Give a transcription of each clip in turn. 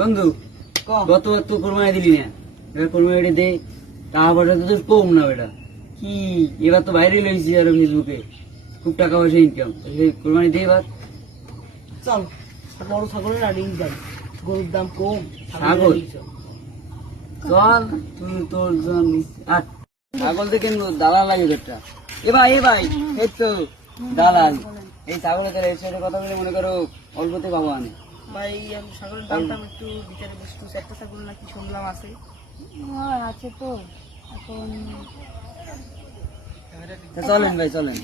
বন্ধু গত তো কোরবানি দিলি না, এবার কোরবানি দে, টাকা পয়সা তো তোর কম না বেটা। কি এবার তো ভাইরাল হয়েছি আর ফেসবুকে, খুব টাকা পয়সা ইনকাম। কোরবানি দে এবার। চল বড় ছাগলের আর ইনকাম, গরুর দাম কম। ছাগল চল, তুই তোর আর ছাগল দেখে দালাল লাগে তোরটা। এ ভাই এই তো দালাল। এই ছাগলের তারা এর সাথে কথা বলে মনে করো অল্পতে পাবো আনে। ভাই ছাগলের দামটা একটু বিচারে বস্তু, একটা ছাগল নাকি শুনলাম আছে। আছে তো এখন। চলেন ভাই চলেন।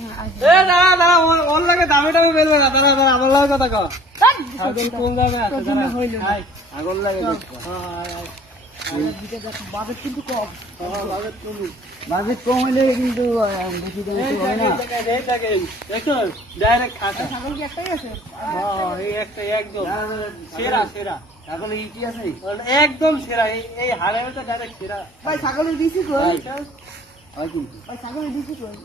ওর লাগে দামে টামে বেলবে না, দাঁড়া আমার লাগে কথা কও। ছাগল কোন দামে আছে ছাগল লাগে বাজেট কিন্তু কম। বাজেট কম হইলে কিন্তু বেশি দাম তো হবে না। দেখো ডাইরেক্ট খাতা ছাগল কি একটাই আছে? হ্যাঁ এই একটা একদম সেরা সেরা ছাগল ইটি আছে একদম সেরা, এই হাড়েটা ডাইরেক্ট সেরা। ভাই ছাগলের দিছি কই? হয় কিন্তু ওই ছাগলের দিছি কই?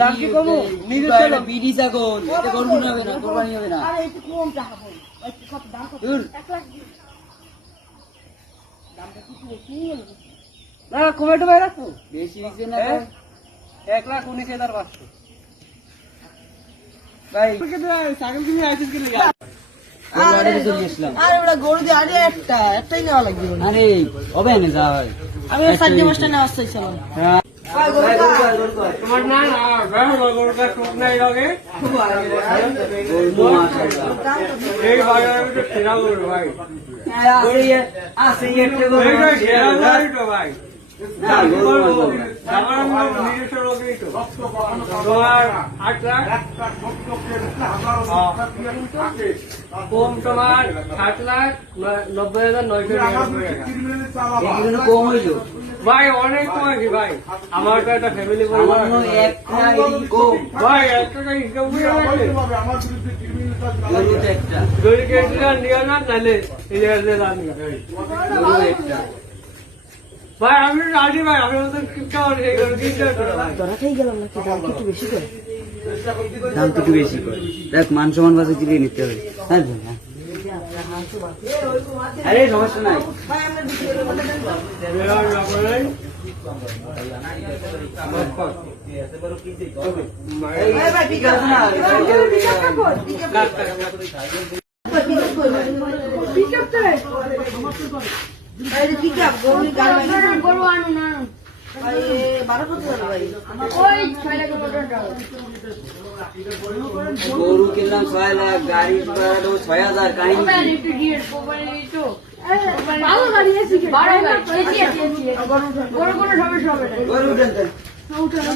দাম কি কম? বিডি ছাগল এটা করবো না, হবে না, কোরবানি হবে না। আরে একটু কম টাকা বল। ওই কত দাম কত? দূর। 1 লাখ। দামটা কি বেশি হয়ে গেল? না কমে তো ভাই রাখো। বেশি দিচ্ছে না 1,19,500 ভাই। ছাগল কিনে আইছিস কি লাগা? বাড়িতে চলে আসলাম। আরে ওটা গরু দিয়ে আরে একটাই নেওয়া লাগবে। আরে হবে না যা ভাই। আমি 4-5টা নেওয়া চাইছিলাম। হ্যাঁ তোমার না গরুটা টুক নাই লাগে। এই বাজারে তো সেরা গরু ভাই। আছে একটা গরু এইটা সেরা গরু তো ভাই। না গরু আমার নিজস্ব লোকই তো। তোমার 8 লাখ কম, তোমার 7,90,990 টাকা। এগুলো কম হইলো ভাই অনেক কমেছি ভাই, আমার তো একটা ফ্যামিলি পরিবার সামান্য আছে। একটা কম ভাই 1 টাকা ইনকাম করে আছে। গরু তো একটা যদি কেজিটা নিয়ে না তাহলে এই জায়গাতে রান গরু একটা ভাই আমি রাজি ভাই, আমি তো কিনতে এই গরু কিনতে ভাই। ধরাতেই গেলাম নাকি দাম একটু বেশি করে? দাম তো একটু বেশি করে দেখ, মান সমান বাজে কিনে নিতে হবে। হ্যাঁ হ্যাঁ। আরে সমস্যা নাই। ঠিক আছে না গরু আনো না। ওই 6 লাখ টাকা। গরু কিনলাম 6 লাখ, গাড়ি ভাড়া দেবো 6,000। কাহিনী কি? একটু দিয়ে কোম্পানি তো ভালো গাড়ি আছে কি? 12 গাড়ি আছে। গরু কোনো সমস্যা হবে না। গরু উঠেন। উঠানো